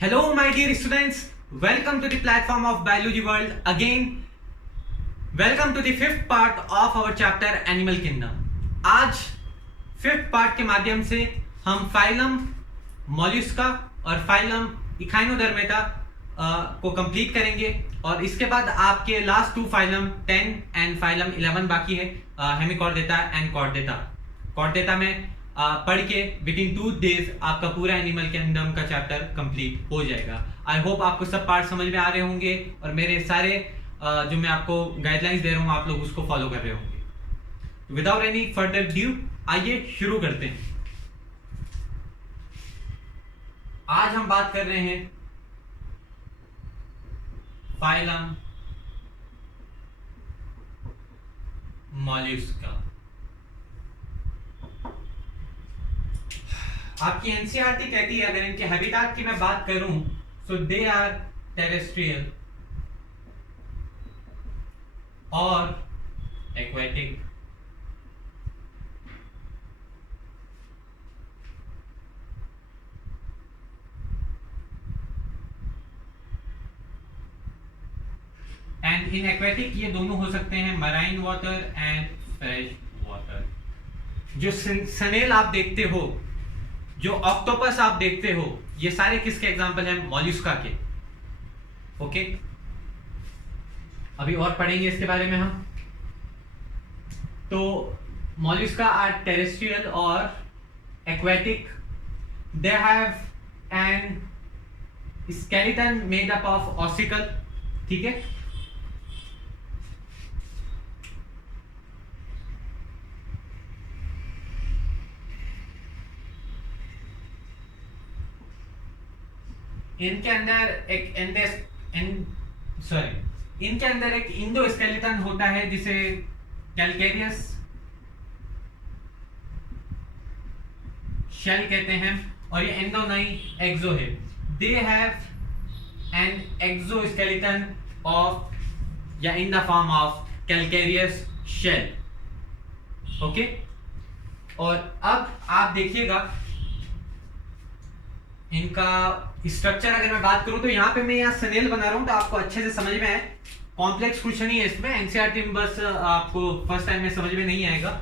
Hello, my dear students. Welcome to the platform of Biology World. Again, welcome to the fifth part of our chapter Animal Kingdom. आज fifth part के माध्यम से हम phylum मॉल्युस्का और phylum इखाइनोडर्मेटा को complete करेंगे और इसके बाद आपके last two phylum 10 and phylum 11 बाकी है, हेमिकॉर्डेटा एंड कॉर्डेटा। कॉर्डेटा में पढ़ के विदिन 2 डेज आपका पूरा एनिमल किंगडम का चैप्टर कंप्लीट हो जाएगा। आई होप आपको सब पार्ट समझ में आ रहे होंगे और मेरे सारे जो मैं आपको गाइडलाइंस दे रहा हूँ आप लोग उसको फॉलो कर रहे होंगे। विदाउट एनी फर्दर ड्यू आइए शुरू करते हैं। आज हम बात कर रहे हैं फाइलम मॉल्युस्का। आपकी एनसीईआरटी कहती है, अगर इनके हैबिटेट की मैं बात करूं सो दे आर टेरेस्ट्रियल और एक्वेटिक। एंड इन एक्वेटिक ये दोनों हो सकते हैं marine water and fresh water. जो स्नेल आप देखते हो, जो ऑक्टोपस आप देखते हो, ये सारे किसके एग्जांपल हैं? मॉल्युस्का के। ओके, अभी और पढ़ेंगे इसके बारे में हम। तो मॉल्युस्का आर टेरेस्ट्रियल और aquatic. They have N skeleton made up of ossicle. ठीक है, इनके अंदर एक इंडोस्केलेटन होता है जिसे कैलकेरियस शेल कहते हैं और ये एंडोनाई एक्सो है। They have an exoskeleton of या in the form of calcareous shell. Okay, और अब आप देखिएगा इनका स्ट्रक्चर अगर मैं बात करूं तो यहाँ पे मैं यहाँ स्नेल बना रहा हूं तो आपको अच्छे से समझ में आए। कॉम्प्लेक्स क्वेश्चन ही है इसमें, एनसीईआरटी में बस आपको फर्स्ट टाइम में समझ में नहीं आएगा।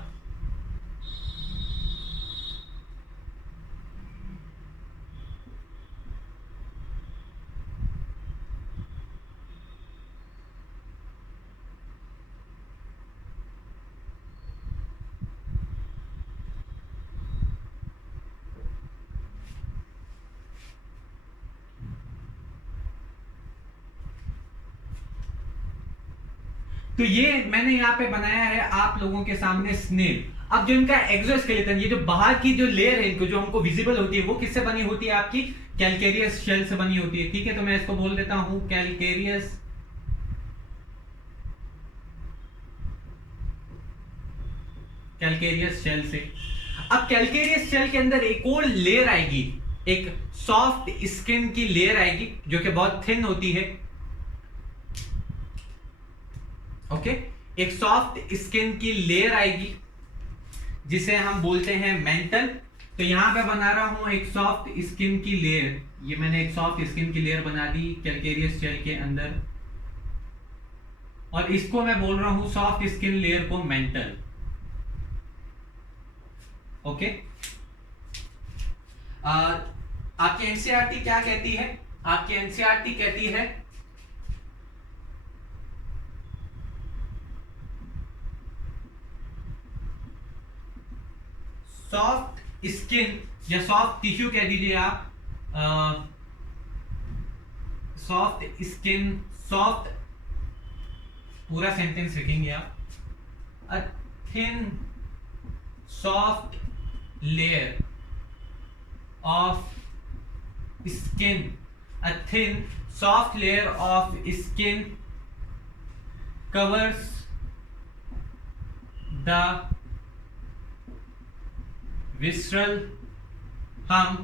तो ये मैंने यहाँ पे बनाया है आप लोगों के सामने स्नेल। अब जो इनका एक्सोस्केलेटन, ये जो बाहर की जो लेयर है इनको जो हमको विजिबल होती है वो किससे बनी होती है? आपकी कैलकेरियस शेल से बनी होती है। ठीक है, तो मैं इसको बोल देता हूं कैलकेरियस शेल से। अब कैलकेरियस शेल के अंदर एक और लेयर आएगी, एक सॉफ्ट स्किन की लेयर आएगी जो कि बहुत थिन होती है। ओके, एक सॉफ्ट स्किन की लेयर आएगी जिसे हम बोलते हैं मेंटल। तो यहां पे बना रहा हूं एक सॉफ्ट स्किन की लेयर। ये मैंने एक सॉफ्ट स्किन की लेयर बना दी कैलकेरियस शेल के अंदर और इसको मैं बोल रहा हूं सॉफ्ट स्किन लेयर को मेंटल। ओके, आपकी एनसीईआरटी क्या कहती है? आपकी एनसीईआरटी कहती है सॉफ्ट स्किन या सॉफ्ट टिश्यू कह दीजिए आप, सॉफ्ट स्किन, सॉफ्ट पूरा सेंटेंस लिखेंगे आप। A thin soft layer of skin, a thin soft layer of skin covers the विस्ट्रल। हम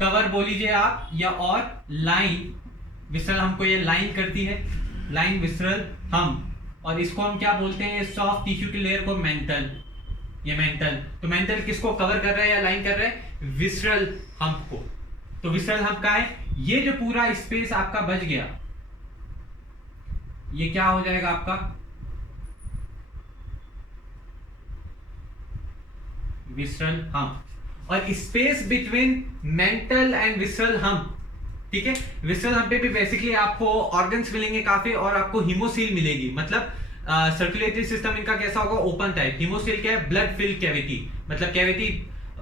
कवर बोलीजिए आप या और लाइन, विस्ट्रल हमको ये लाइन करती है, लाइन विस्ट्रल हम, और इसको हम क्या बोलते हैं? सॉफ्ट टिश्यू की लेयर को मेंटल। ये मेंटल, तो मेंटल किसको कवर कर रहा है या लाइन कर रहा है? विस्ट्रल हम्प को। तो विसरल हम्प का है ये जो पूरा स्पेस आपका बच गया, ये क्या हो जाएगा आपका विसरल हम्प। और space between mental and visceral hump, ठीक है, विसरल हम्प पे भी बेसिकली आपको ऑर्गन्स मिलेंगे काफी, और आपको हीमोसील मिलेगी। मतलब सर्कुलेटरी सिस्टम इनका कैसा होगा, ओपन टाइप। हीमोसील क्या है, ब्लड फिल्ड कैविटी, मतलब कैविटी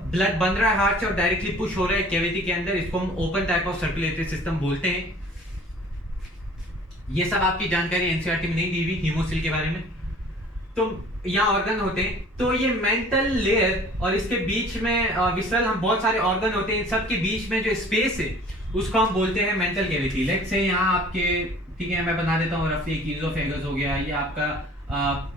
ब्लड बन रहा है हार्ट से और डायरेक्टली पुश हो रहा है कैविटी के अंदर, इसको हम open type of circulatory system बोलते हैं। ये सब आपकी जानकारी एनसीईआरटी में नहीं दी हुई हीमोसील के बारे में। तो यहाँ ऑर्गन होते हैं, तो ये मेंटल लेयर और इसके बीच में विसरल हम बहुत सारे ऑर्गन होते हैं, इन सब के बीच में जो स्पेस है उसको हम बोलते हैं मेंटल कैविटी। लेट्स से यहाँ आपके, ठीक है, मैं बना देता हूँ रफली, ईज़ोफेगस हो गया, ये आपका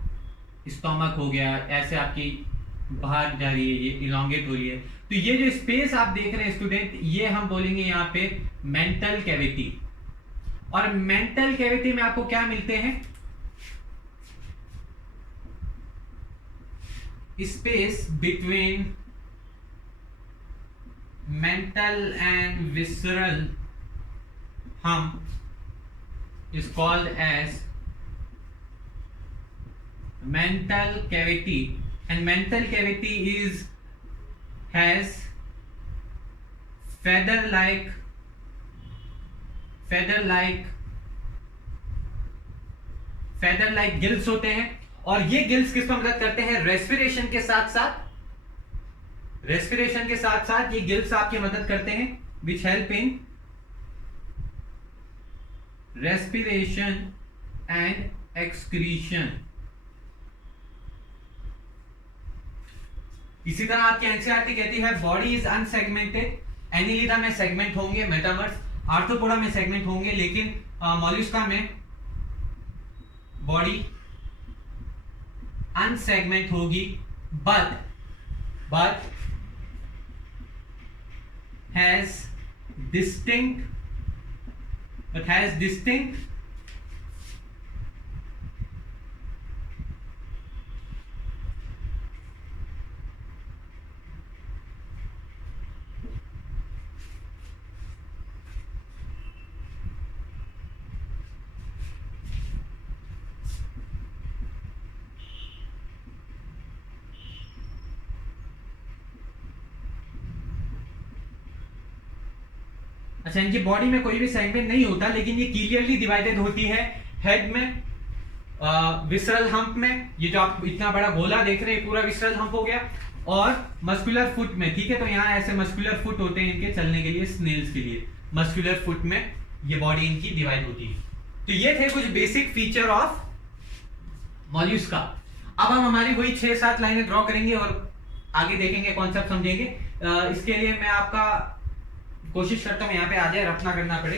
स्टोमक हो गया, ऐसे आपकी बाहर जा रही है, ये इलोंगेट हो रही है। तो ये जो स्पेस आप देख रहे हैं स्टूडेंट, ये हम बोलेंगे यहाँ पे मेंटल कैविटी। और मेंटल कैविटी में आपको क्या मिलते हैं, space between mental and visceral hump is called as mental cavity, and mental cavity has feather like gills होते हैं। और ये गिल्स किस पर मदद करते हैं, रेस्पिरेशन के साथ साथ ये गिल्स आपकी मदद करते हैं, which help in respiration and excretion. इसी तरह आपकी एनसीईआरटी कहती है बॉडी इज अनसेगमेंटेड, एनिलिडा में सेगमेंट होंगे, मेटामर्स, आर्थ्रोपोडा में सेगमेंट होंगे, लेकिन मॉल्यूस्का में बॉडी अनसेगमेंट होगी, but has distinct अच्छा, इनकी बॉडी में कोई भी सेगमेंट नहीं होता, लेकिन ये क्लियरली डिवाइडेड होती है हेड में, विसरल हम्प में, ये जो आप इतना बड़ा गोला देख रहे हैं पूरा विसरल हम्प हो गया, और मस्कुलर फुट में, ठीक है। तो यहाँ ऐसे मस्कुलर फुट होते हैं इनके चलने के लिए, स्नेल्स के लिए मस्कुलर फुट में ये बॉडी इनकी डिवाइड होती है। तो ये थे कुछ बेसिक फीचर ऑफ मॉल्यूस्का। अब हम हमारी वही 6-7 लाइनें ड्रॉ करेंगे और आगे देखेंगे, कॉन्सेप्ट समझेंगे। इसके लिए मैं आपका कोशिश करता हूं यहाँ पे आ जाए, रफ ना करना पड़े।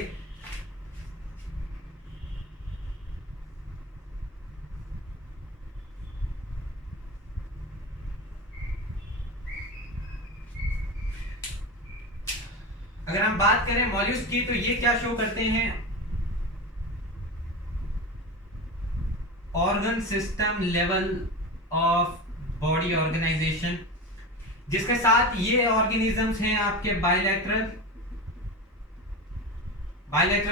अगर हम बात करें मॉल्यूस्क की, तो ये क्या शो करते हैं, organ system level of body organization, जिसके साथ ये ऑर्गेनिजम्स हैं आपके बायलैटरल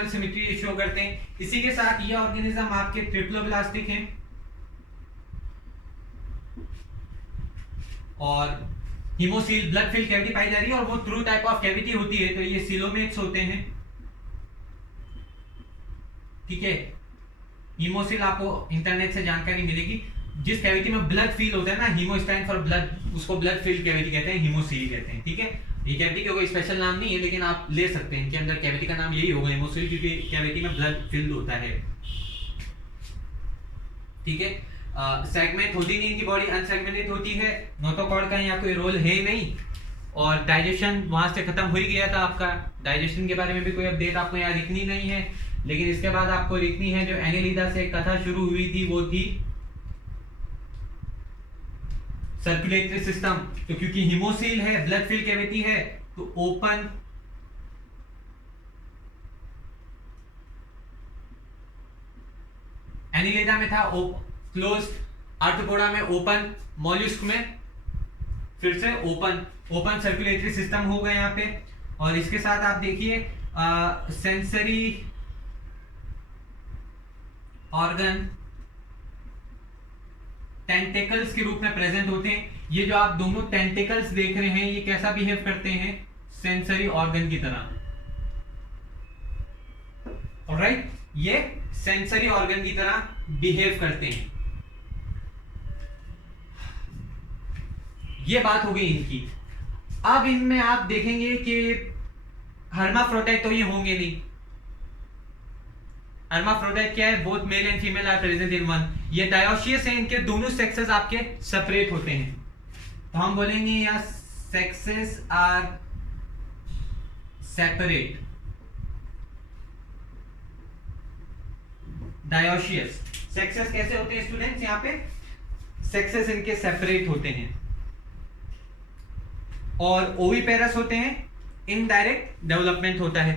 सिमेट्री शो करते हैं। इसी के साथ ये ऑर्गेनिज्म आपके ट्रिप्लोब्लास्टिक हैं, और हीमोसील ब्लड फिल्ड कैविटी पाई जा रही है, और वो थ्रू टाइप ऑफ कैविटी होती है, तो ये सिलोमेट्स होते हैं, ठीक है। हीमोसील आपको इंटरनेट से जानकारी मिलेगी, जिस कैविटी में ब्लड फील होता है ना, हीमो स्टैंड फॉर ब्लड, उसको ब्लड फील्ड कैविटी कहते हैं, हीमोसील कहते हैं, ठीक है। ये कैविटी का कोई स्पेशल नाम नहीं है, लेकिन आप ले सकते हैं, इनके अंदर कैविटी का नाम यही होगा हीमोसील, क्योंकि कैविटी में ब्लड फिल्ड होता है, ठीक है। सेगमेंट होती नहीं इनकी बॉडी, अनसेगमेंटेड होती है। नोटोकॉर्ड का यहाँ कोई रोल है नहीं, और डाइजेशन वहां से खत्म हो ही गया था आपका। डाइजेशन के बारे में भी कोई अपडेट आपको यहाँ लिखनी नहीं है, लेकिन इसके बाद आपको लिखनी है, जो एनिलिडा से कथा शुरू हुई थी वो थी सर्कुलेटरी सिस्टम। तो क्योंकि हीमोसील है, ब्लड फिल्ड कैविटी है, तो ओपन एनिलिडा में था क्लोज्ड, आर्थ्रोपोडा में ओपन, मॉल्यूस्क में फिर से ओपन सर्कुलेटरी सिस्टम हो गया यहाँ पे। और इसके साथ आप देखिए सेंसरी ऑर्गन टेंटिकल्स के रूप में प्रेजेंट होते हैं। ये जो आप दोनों टेंटिकल्स देख रहे हैं ये कैसा बिहेव करते हैं, सेंसरी ऑर्गन की तरह। ऑलराइट, ये सेंसरी ऑर्गन की तरह बिहेव करते हैं। ये बात हो गई इनकी। अब इनमें आप देखेंगे कि हर्माफ्रोडाइट तो ये होंगे नहीं। हर्माफ्रोडाइट क्या है, both male and female are present in one. ये डायोशियस है, इनके दोनों सेक्सेस आपके सेपरेट होते हैं। तो हम बोलेंगे या sexes are separate. Dioecious sexes कैसे होते हैं स्टूडेंट्स, यहां पे सेक्सेस इनके सेपरेट होते हैं। और ओविपेरस होते हैं, इनडायरेक्ट डेवलपमेंट होता है।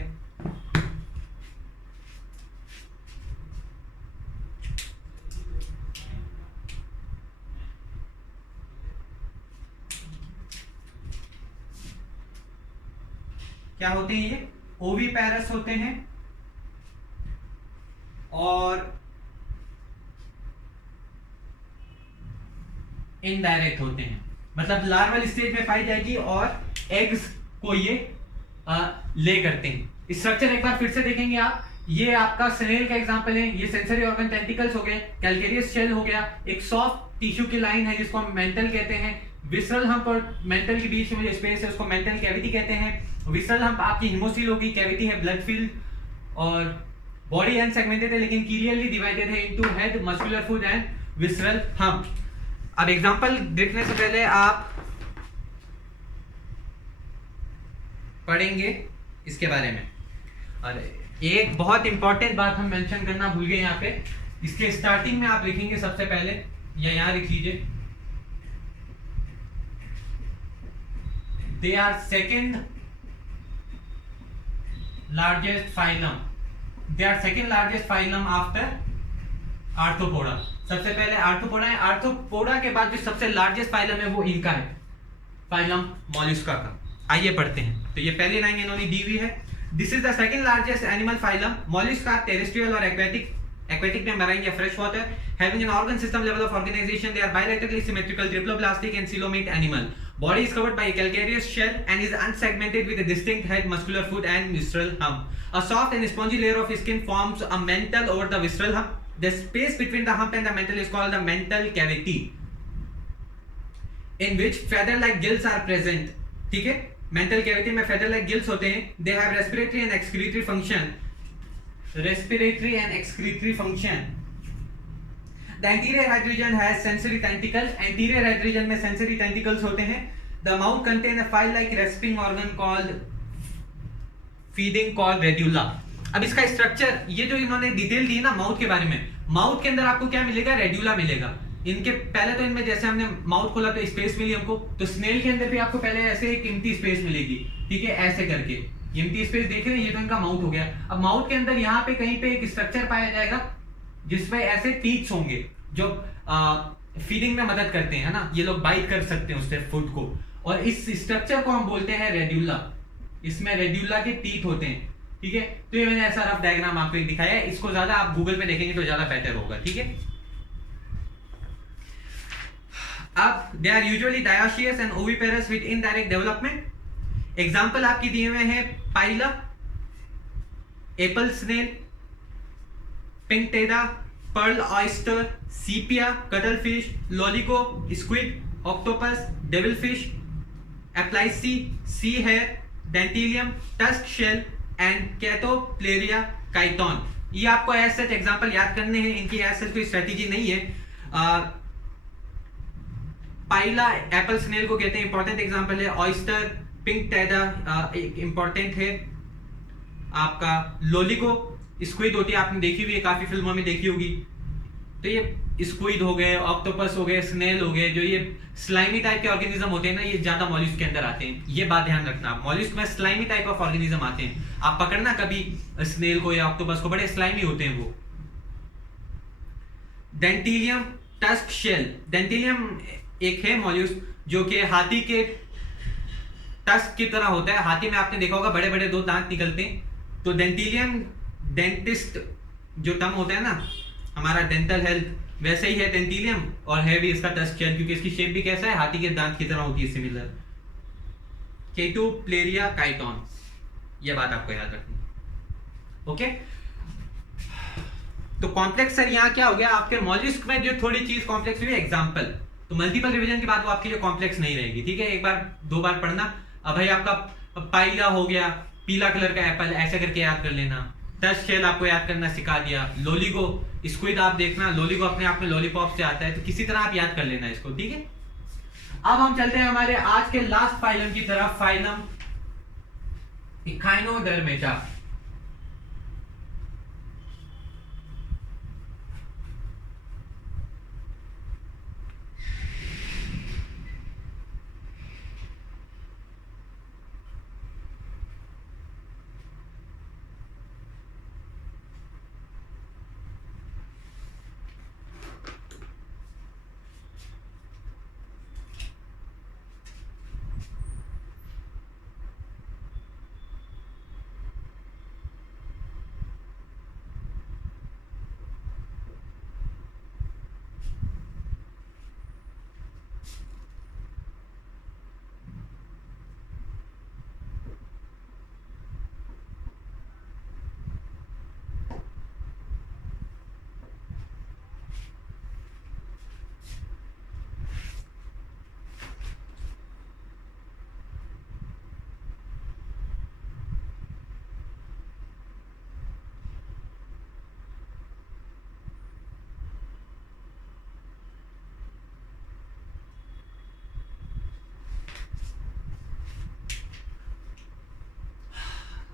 क्या होते हैं ये, ओविपेरस होते हैं और इनडायरेक्ट होते हैं। मतलब लार्वल स्टेज में पाई जाएगी और एग्स को ये ले करते हैं। स्ट्रक्चर एक बार फिर से देखेंगे आप। ये आपका स्नेल का एग्जांपल है। ये सेंसरी ऑर्गन टेंटिकल्स हो गए, कैलकेरियस शेल हो गया, एक सॉफ्ट टिश्यू की लाइन है जिसको हम मेंटल कहते हैं। विसरल हम्प और मेंटल के बीच में जो स्पेस है उसको मेंटल कैविटी कहते हैं। विसरल हम्प आपकी हिमोसील होगी, कैविटी है ब्लड फील्ड, और बॉडी अनसेगमेंटेड है लेकिन क्लियरली डिवाइडेड है into head, muscular food and visceral hump. अब एग्जांपल देखने से पहले आप पढ़ेंगे इसके बारे में। और एक बहुत इंपॉर्टेंट बात हम मेंशन करना भूल गए यहाँ पे। इसके स्टार्टिंग में आप लिखेंगे सबसे पहले, या यहां लिख लीजिए, they are second largest phylum. They are second largest phylum after arthropoda. सबसे पहले आर्थ्रोपोडा है। आर्थ्रोपोडा के बाद जो सबसे लार्जेस्ट फाइलम है वो इनका है, फाइलम मॉलस्का का। आइए पढ़ते हैं। तो ये पहली लाइन इन्होंने दी हुई है, this is the second largest animal phylum. Mollusca terrestrial और एक्वेटिक में मराइन या fresh water, having an organ system level of organization. They are bilaterally symmetrical, triploblastic and coelomate animal. Body is covered by a calcareous shell and is unsegmented with a distinct head, muscular foot and visceral hump. A soft and spongy layer of skin forms a mantle over the visceral hump. The space between the hump and the mantle is called the mental cavity, in which feather-like gills are present. ठीक है, mental cavity में feather-like gills होते हैं. They have respiratory and excretory function. Respiratory and excretory function. The anterior head region has sensory tentacles. Anterior head region में sensory tentacles होते हैं. The mouth contain a file-like rasping organ called feeding called radula. अब इसका structure, ये जो इन्होंने detail दी ना mouth के बारे में, माउथ के अंदर आपको क्या मिलेगा, रेड्यूला मिलेगा। इनके पहले तो इनमें जैसे हमने माउथ खोला तो स्पेस मिली हमको, तो स्नेल के अंदर भी आपको पहले ऐसे एक एम्प्टी स्पेस मिलेगी। ठीक है, ऐसे करके एम्प्टी स्पेस देख रहे हैं, ये तो इनका माउथ हो गया। अब माउथ के अंदर यहाँ पे कहीं पे एक स्ट्रक्चर पाया जाएगा जिसमें ऐसे टीथ्स होंगे जो फीडिंग में मदद करते हैं, है ना। ये लोग बाइट कर सकते हैं उससे फूड को, और इस स्ट्रक्चर को हम बोलते हैं रेड्यूला। इसमें रेड्यूला के टीथ होते हैं। ठीक है, तो ये मैंने ऐसा रफ डायग्राम आपको एक दिखाया है। इसको ज्यादा आप गूगल पे देखेंगे तो ज्यादा बेटर होगा। ठीक है, अब they are usually dioecious and oviparous with indirect development. Example आपकी दिए हुए हैं Pila, apple snail, Pinctada, pearl oyster, Sepia, cuttlefish, Loligo, squid, octopus, devilfish, Aplysia, sea hare, Dentalium, tusk shell and Chaetopleura chiton. ये आपको as such example याद करने हैं, इनकी एज सच कोई स्ट्रेटेजी नहीं है। पाइला एप्पल स्नेल को कहते हैं, इंपॉर्टेंट एग्जांपल है। ऑयस्टर, पिंक टेडा एक इंपॉर्टेंट है आपका। लोलिको स्क्विड होती है, आपने देखी हुई है, काफी फिल्मों में देखी होगी। तो ये स्क्विड हो गए, ऑक्टोपस हो गए, स्नेल हो गए, जो ये स्लाइमी टाइप के ऑर्गेनिज्म होते हैं ना, ये ज्यादा मॉल्यूस्क के अंदर आते हैं। ये बात ध्यान रखना, मॉल्यूस्क में स्लाइमी टाइप ऑफ ऑर्गेनिज्म आते हैं। आप पकड़ना कभी स्नेल को या ऑक्टोपस को, बड़े स्लाइमी होते हैं वो। डेंटिलियम, टस्क शेल। डेंटिलियम एक है मॉल्यूस्क जो कि हाथी के टस्क की तरह होता है। हाथी में आपने देखा होगा बड़े बड़े दो दांत निकलते हैं, तो डेंटिलियम डेंटिस्ट जो टर्म होता है ना हमारा डेंटल हेल्थ, वैसे ही है डेंटिलियम, और है भी इसका टच शेल, क्योंकि इसकी शेप भी कैसा है, हाथी के दांत की तरह होती है, सिमिलर। केटोप्लेरिया काइटोन, ये बात आपको याद रखनी। ओके, तो कॉम्प्लेक्स सर यहाँ क्या हो गया, आपके मॉलिस्क में जो थोड़ी चीज कॉम्प्लेक्स हुई, एग्जांपल, तो मल्टीपल रिवीजन के बाद वो आपके लिए कॉम्प्लेक्स नहीं रहेगी, ठीक है, एक बार दो बार पढ़ना। अब भाई आपका पाइला हो गया, पीला कलर का एप्पल, ऐसे करके याद कर लेना। टच शेल आपको याद करना सिखा दिया। लोलिगो स्क्विड आप देखना, लोलिगो अपने आप में लॉलीपॉप से आता है, तो किसी तरह आप याद कर लेना इसको, ठीक है। अब हम चलते हैं हमारे आज के लास्ट फाइलम की तरफ, फाइलम इखाइनोडर्मेटा।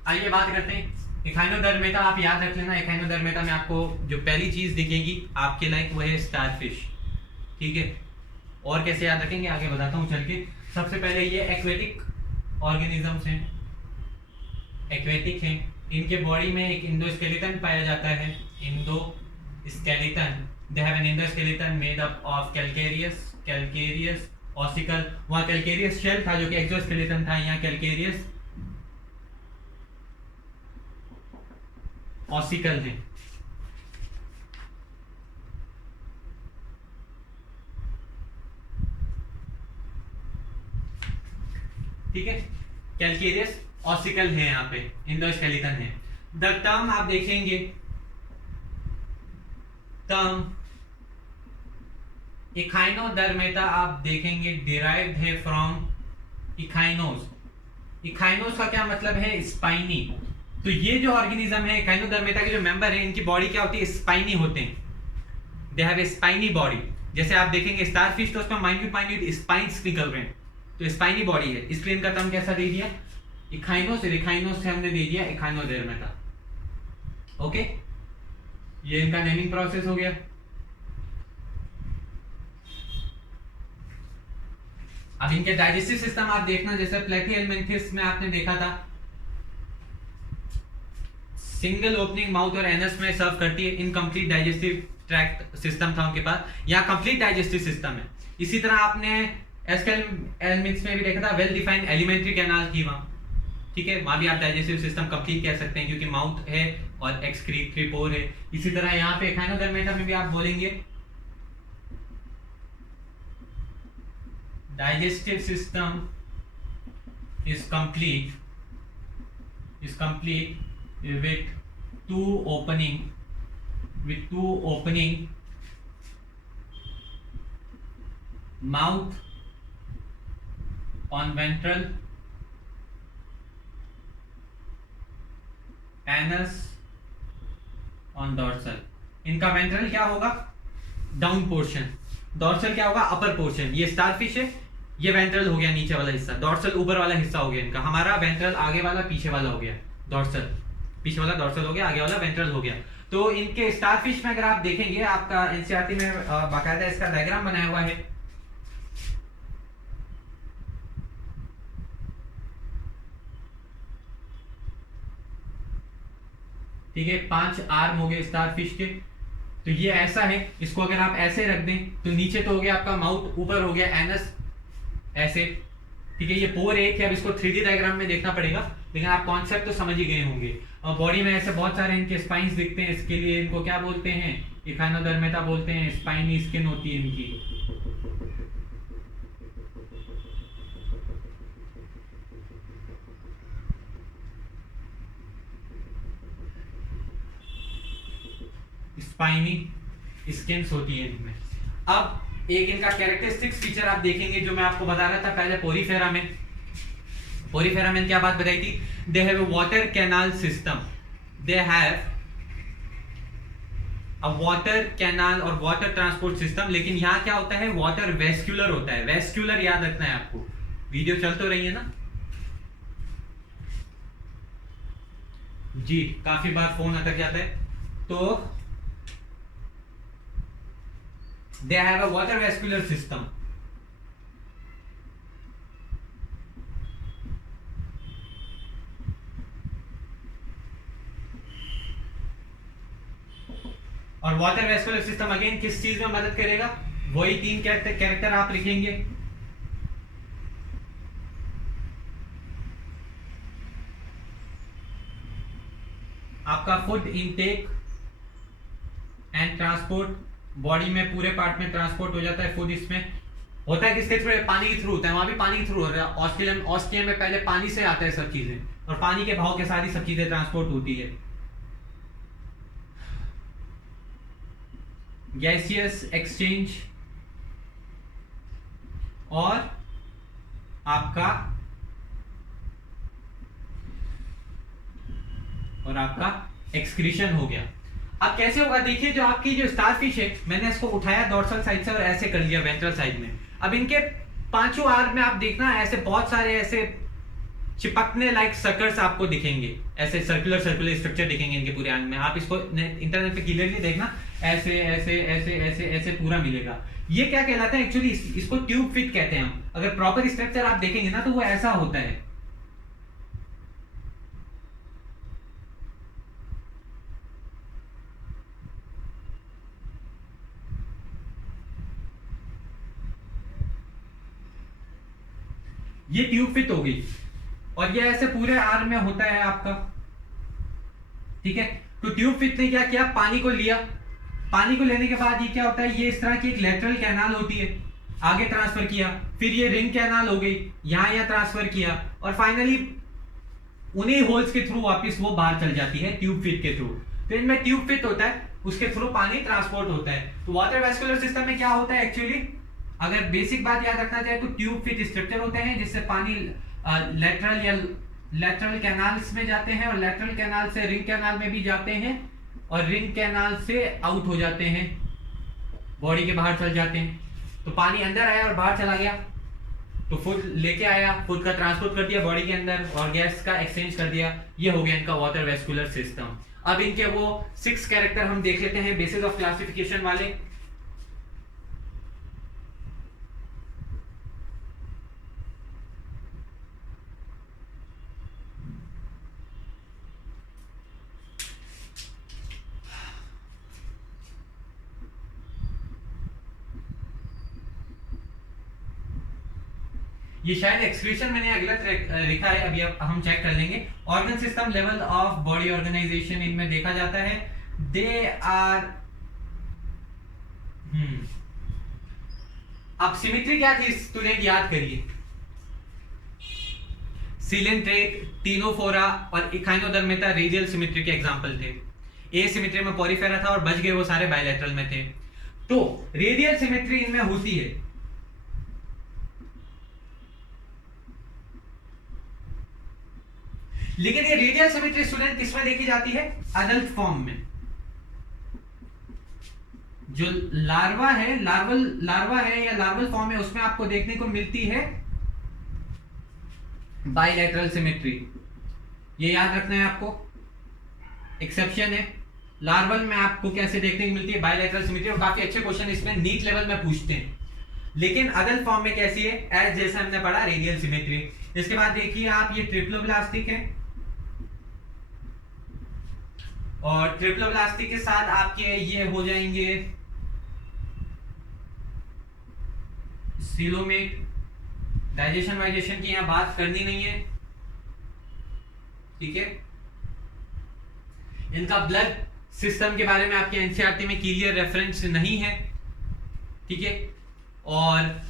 आइए बात करते हैं इखाइनोडर्मेटा। आप याद रख लेना, इखाइनोडर्मेटा में आपको जो पहली चीज दिखेगी आपके लाइक वो है स्टारफिश, ठीक है। और कैसे याद रखेंगे आगे बताता हूँ चल के। सबसे पहले ये एक्वेटिक ऑर्गेनिजम्स हैं, एक्वेटिक हैं, इनके बॉडी में एक इंडोस्केलेटन पाया जाता है, endoskeleton. They have N endoskeleton made up of calcareous ossicle. वहाँ कैल्केरियस शेल था जो कि एक्सोस्केलेटन था, यहाँ कैल्केरियस ऑसिकल है। ठीक है, कैल्केरियस ऑसिकल है, यहाँ पे इंडोस्केलेटन है। द टर्म आप देखेंगे, टर्म इखाइनोडर्मेटा आप देखेंगे डिराइव्ड है फ्रॉम इखाइनोस। इखाइनोस का क्या मतलब है, स्पाइनी। तो ये जो ऑर्गेनिज्म है इखाइनोडर्मेटा के जो मेंबर हैं, इनकी बॉडी क्या होती है, स्पाइनी होते हैं। They have a spiny body. जैसे आप देखेंगे स्टारफिश, तो उसमें माइन्यूट माइन्यूट स्पाइन्स निकल रहे हैं, तो स्पाइनी बॉडी है। इसलिए इनका टर्म कैसा दे दिया, इखाइनोस। इखाइनोस से हमने दे दिया इखाइनोडर्मेटा। ओके, ये इनका नेमिंग प्रोसेस हो गया। अब इनके डाइजेस्टिव सिस्टम आप देखना, जैसे प्लेटिहेल्मिन्थस में आपने देखा था सिंगल ओपनिंग माउथ और एनस में सर्व करती है, इनकम्प्लीट डाइजेस्टिव ट्रैक्ट सिस्टम था उनके पास, यहाँ कंप्लीट डाइजेस्टिव सिस्टम है। इसी तरह आपने एस्केल्मिन्थस में भी देखा था वेल डिफाइंड एलिमेंट्री कैनाल थी वहाँ, ठीक है, वहाँ भी आप डाइजेस्टिव सिस्टम कंप्लीट कह सकते हैं क्योंकि माउथ है और एक्सक्रीटरी पोर है। इसी तरह यहाँ पे इखाइनोडर्मेटा में भी आप बोलेंगे digestive system is complete with two opening mouth on ventral, anus on dorsal। इनका वेंट्रल क्या होगा, डाउन पोर्शन, डॉर्सल क्या होगा, अपर पोर्शन। ये स्टारफिश है, ये वेंट्रल हो गया नीचे वाला हिस्सा, डॉर्सल ऊपर वाला हिस्सा हो गया इनका। हमारा वेंट्रल आगे वाला पीछे वाला हो गया, डॉर्सल पीछे वाला डॉर्सल हो गया, आगे वाला वेंट्रल हो गया। तो इनके स्टारफिश में अगर आप देखेंगे, आपका एनसीईआरटी में बाकायदा इसका डायग्राम बनाया हुआ है। ठीक है, 5 आर्म हो गए स्टारफिश के। तो ये ऐसा है, इसको अगर आप ऐसे रख दें तो नीचे तो हो गया आपका माउथ, ऊपर हो गया एनस ऐसे, ठीक है। ये पोर एक है, अब इसको 3D डायग्राम में देखना पड़ेगा। लेकिन आप कॉन्सेप्ट तो समझ ही गए होंगे। और बॉडी में ऐसे बहुत सारे इनके स्पाइंस दिखते हैं, इसके लिए इनको क्या बोलते हैं, इखानोडर्मेटा बोलते हैं, स्पाइनी स्किन होती है इनकी। स्पाइनी स्किन्स होती है इनमें। अब एक इनका कैरेक्टरिस्टिक्स फीचर आप देखेंगे जो मैं आपको बता रहा था पहले पोरीफेरा में। पोरीफेरा में क्या बात बताई थी, they have a water canal system, they have a water canal और वाटर ट्रांसपोर्ट सिस्टम। लेकिन यहां क्या होता है, वाटर वेस्क्यूलर होता है। वेस्क्यूलर याद रखना है आपको, वीडियो चल तो रही है ना जी, काफी बार फोन अटक जाता है। तो they have a water vascular system। और वाटर वेस्कुलर सिस्टम अगेन किस चीज में मदद करेगा, वही 3 कैरेक्टर आप लिखेंगे। आपका food intake and transport, body में पूरे पार्ट में ट्रांसपोर्ट हो जाता है फूड। इसमें होता है किसके थ्रू, पानी के थ्रू होता है, वहां भी पानी के थ्रू हो रहा है। ऑस्ट्रिया में पहले पानी से आता है सब चीजें, और पानी के भाव के साथ ही सब चीजें ट्रांसपोर्ट होती है। गैसियस एक्सचेंज और आपका एक्सक्रीशन हो गया। अब कैसे होगा देखिए, जो आपकी जो स्टारफिश है, मैंने इसको उठाया डॉर्सल साइड से और ऐसे कर लिया वेंट्रल साइड में। अब इनके पांचों आर्म में आप देखना ऐसे बहुत सारे ऐसे चिपकने लाइक सर्कल्स आपको दिखेंगे, ऐसे सर्कुलर स्ट्रक्चर दिखेंगे इनके पूरे आर्म में। आप इसको इंटरनेट पे क्लियरली देखना, ऐसे ऐसे ऐसे ऐसे ऐसे पूरा मिलेगा। ये क्या कहलाता है एक्चुअली, इसको ट्यूब फिट कहते हैं हम। अगर प्रॉपर स्ट्रक्चर आप देखेंगे ना तो वो ऐसा होता है। ये ट्यूब फिट हो गई, और ये ऐसे पूरे आर्म में होता है आपका, ठीक है। तो ट्यूब फिट ने क्या किया, पानी को लिया, पानी को लेने के बाद ये क्या होता है, ये इस तरह की एक लेटरल कैनाल होती है, आगे ट्रांसफर किया, फिर ये रिंग कैनाल हो गई, यहां ट्रांसफर किया, और फाइनली उन्हीं होल्स के थ्रू वापस वो बाहर चल जाती है ट्यूब फिट के थ्रू। तो इनमें ट्यूब फिट होता है, उसके थ्रू पानी ट्रांसपोर्ट होता है। तो वाटर वेस्कुलर सिस्टम में क्या होता है एक्चुअली, अगर बेसिक बात याद रखना चाहे तो ट्यूब फिट स्ट्रक्चर होते हैं जिससे पानी लेटरल कैनाल्स में जाते हैं, और लेटरल कैनाल से रिंग कैनाल में भी जाते हैं, और रिंग कैनाल से आउट हो जाते हैं, बॉडी के बाहर चल जाते हैं। तो पानी अंदर आया और बाहर चला गया, तो फूड लेके आया, फूड का ट्रांसपोर्ट कर दिया बॉडी के अंदर, और गैस का एक्सचेंज कर दिया। ये हो गया इनका वाटर वेस्कुलर सिस्टम। अब इनके वो 6 कैरेक्टर हम देख लेते हैं बेसिस ऑफ क्लासिफिकेशन वाले। ये शायद एक्सक्रीशन मैंने अगला लिखा है, अभी अब हम चेक कर लेंगे। Organ system level of body organization इनमें देखा जाता है, दे आर अब सिमेट्री क्या थी स्टूडेंट, याद करिए। सिलेंट्रेट, टीनोफोरा और इखाइनोडर्मेटा रेडियल सिमेट्री के एग्जांपल थे। ए सिमेट्री में पोरीफेरा था और बच गए वो सारे बायलैटरल में थे। तो रेडियल सिमेट्री इनमें होती है। लेकिन ये रेडियल सिमेट्री स्टूडेंट किसमें देखी जाती है, अडल्ट फॉर्म में। जो लार्वा है या लार्वल फॉर्म है, उसमें आपको देखने को मिलती है बायलैटरल सिमेट्री। ये याद रखना है आपको, एक्सेप्शन है। लार्वल में आपको कैसे देखने को मिलती है, बायलैटरल सिमेट्री, और काफी अच्छे क्वेश्चन इसमें नीट लेवल में पूछते हैं। लेकिन अडल्ट फॉर्म में कैसी है, एज जैसा हमने पढ़ा रेडियल सिमेट्री। इसके बाद देखिए आप, ये ट्रिप्लोब्लास्टिक है, और ट्रिप्लोब्लास्टिक के साथ आपके ये हो जाएंगे सीलोमेट। डाइजेशन वाइजेशन की यहां बात करनी नहीं है। ठीक है। इनका ब्लड सिस्टम के बारे में आपके एनसीईआरटी में क्लियर रेफरेंस नहीं है, ठीक है। और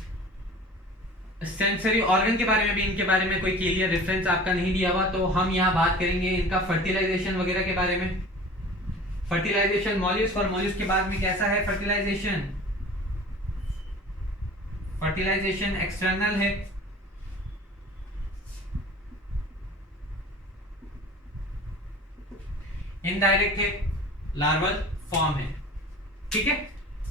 सेंसरी ऑर्गन के बारे में भी इनके बारे में कोई क्लियर रेफरेंस आपका नहीं दिया हुआ। तो हम यहाँ बात करेंगे इनका फर्टिलाइजेशन वगैरह के बारे में। फर्टिलाइजेशन मॉल्यूस्क और मॉल्यूस्क के बाद में कैसा है फर्टिलाइजेशन? फर्टिलाइजेशन एक्सटर्नल है, इनडायरेक्ट है, लार्वल फॉर्म है, ठीक है।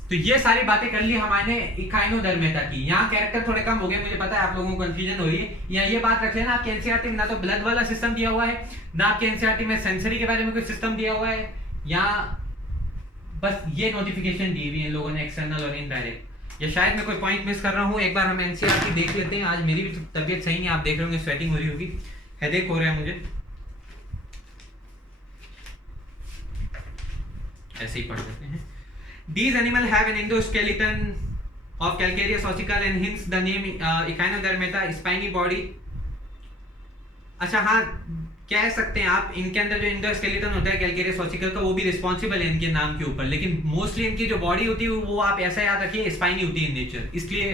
तो ये सारी बातें कर ली हमारे इकाइनोडर्मेटा की। यहाँ कैरेक्टर थोड़े कम हो गए, मुझे पता है आप लोगों को कंफ्यूजन हो रही है। या ये बात रख लेना, आपके एनसीईआरटी में ना तो ब्लड वाला सिस्टम दिया हुआ है, ना आपके एनसीईआरटी में सेंसरी के बारे में कोई सिस्टम दिया हुआ है। यहाँ बस ये नोटिफिकेशन दी हुई है लोगों ने, एक्सटर्नल और इनडायरेक्ट। या शायद मैं कोई पॉइंट मिस कर रहा हूँ। एक बार हम एनसीईआरटी देख लेते हैं। आज मेरी भी तबीयत सही नहीं, आप देख रहे होंगे स्वेटिंग हो रही होगी, हेडेक हो रहा है मुझे। ऐसे ही पढ़ लेते हैं। These animals have an endoskeleton of calcareous ossicle and hence the name Echinodermata, spiny body। अच्छा हाँ, कह सकते हैं आप इनके अंदर जो इंडोस्केलेटन होता है कैल्केरियस ऑसिकल का, वो भी रिस्पॉन्सिबल है इनके नाम के ऊपर। लेकिन मोस्टली इनकी जो बॉडी होती है वो आप ऐसा याद रखिए स्पाइनी होती है इन नेचर, इसलिए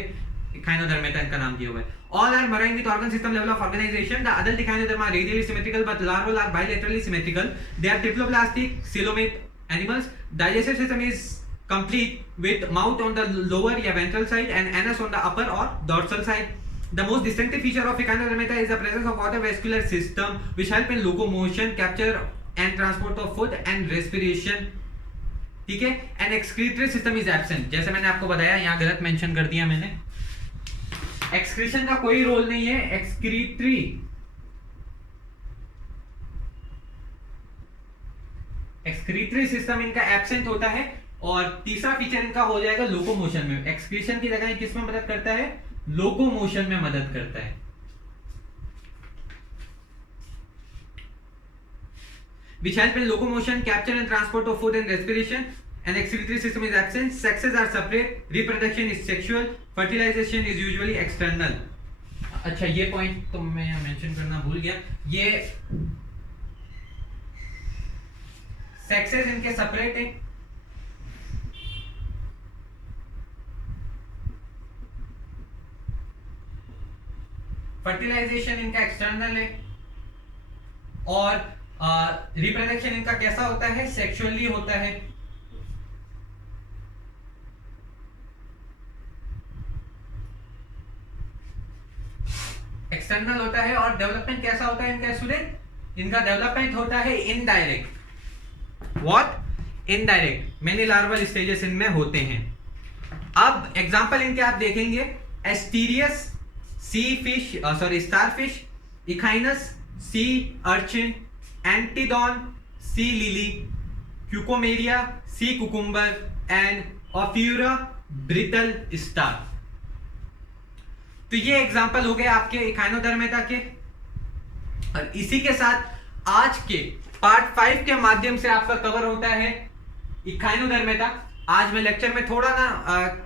Echinodermata इनका नाम दिया हुआ है। All are marine with organ system level of organization. The adult Echinoderma are radially symmetrical but larval are bilaterally symmetrical. They are triploblastic coelomate animals. Digestive system is complete with mouth on the lower या ventral side and anus on the upper or dorsal side. The most distinctive feature of Echinodermata is the presence of water vascular system which help in locomotion, capture and transport of food and respiration, ठीक है। And excretory system is absent। जैसे मैंने आपको बताया, यहाँ गलत mention कर दिया मैंने, एक्सक्रीशन का कोई रोल नहीं है। एक्सक्रीटरी सिस्टम इनका एब्सेंट होता है। और तीसरा फीचर इनका हो जाएगा लोकोमोशन में। एक्सक्रीशन की जगह किस में मदद करता है? लोकोमोशन में मदद करता है। Which help in locomotion, capture and transport of food and respiration. And excretory system is absent. Sexes are separate. Reproduction is sexual. Fertilization is usually external. अच्छा, ये पॉइंट तो मैं यहाँ मेंशन करना भूल गया। ये सेक्सेस इनके सेपरेट हैं, फर्टिलाइजेशन इनका एक्सटर्नल है, और रिप्रोडक्शन इनका कैसा होता है? सेक्सुअली होता है। एक्सटर्नल होता है। और डेवलपमेंट कैसा होता है इनका स्टूडेंट? इनका डेवलपमेंट होता है indirect. What? Indirect. Many larval stages इनमें होते हैं। अब एग्जांपल इनके आप देखेंगे, Asterias sea fish, starfish, Echinus sea urchin, Antedon sea lily, Cucumaria sea cucumber and Ophiura brittle star. तो ये एग्जांपल हो गए आपके इकाइनोडर्मेटा के। और इसी के साथ आज के पार्ट 5 के माध्यम से आपका कवर होता है इकाइनोडर्मेटा। आज मैं लेक्चर में थोड़ा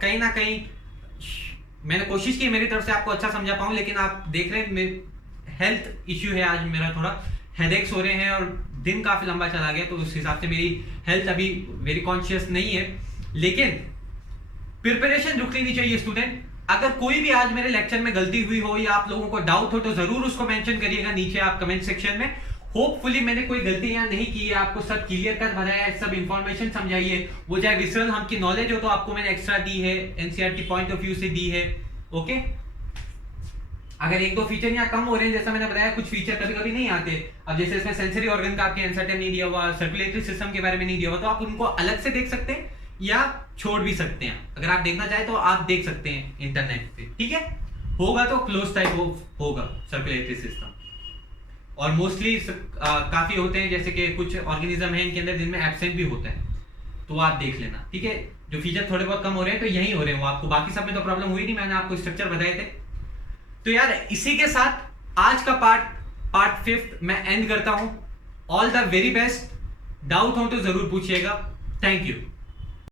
कहीं ना कहीं मैंने कोशिश की मेरी तरफ से आपको अच्छा समझा पाऊं, लेकिन आप देख रहे हैं हेल्थ इश्यू है आज, मेरा थोड़ा हेडेक्स हो रहे हैं और दिन काफी लंबा चला गया, तो उस हिसाब से मेरी हेल्थ अभी वेरी कॉन्शियस नहीं है। लेकिन प्रिपरेशन रुकनी नहीं चाहिए स्टूडेंट। अगर कोई भी आज मेरे लेक्चर में गलती हुई हो या आप लोगों को डाउट हो तो जरूर उसको मेंशन करिएगा नीचे आप कमेंट सेक्शन में। होपफुली मैंने कोई गलती यहाँ नहीं की है, आपको सब क्लियर कर बताया है, सब इंफॉर्मेशन समझाइए। वो चाहे विसरल हमकी नॉलेज हो तो आपको मैंने एक्स्ट्रा दी है, एनसीईआरटी पॉइंट ऑफ व्यू से दी है। ओके, अगर एक दो फीचर यहाँ कम हो रहे हैं, जैसा मैंने बताया कुछ फीचर कभी कभी नहीं आते, अब जैसे इसमें सेंसरी ऑर्गन का आपके आंसर नहीं दिया हुआ, सर्कुलेटरी सिस्टम के बारे में नहीं दिया हुआ, तो आप उनको अलग से देख सकते हैं या छोड़ भी सकते हैं। अगर आप देखना चाहे तो आप देख सकते हैं इंटरनेट पे, ठीक है। होगा तो क्लोज टाइप होगा सर्कुलेटरी सिस्टम, और मोस्टली काफी होते हैं, जैसे कि कुछ ऑर्गेनिज्म है इनके अंदर जिनमें एब्सेंट भी होता है, तो आप देख लेना, ठीक है। जो फीचर थोड़े बहुत कम हो रहे हैं तो यही हो रहे हैं, वो आपको बाकी सब में तो प्रॉब्लम हुई नहीं, मैंने आपको स्ट्रक्चर बताए थे। तो यार इसी के साथ आज का पार्ट 5 मैं एंड करता हूं। All the very best. Doubt हो तो जरूर पूछिएगा। Thank you.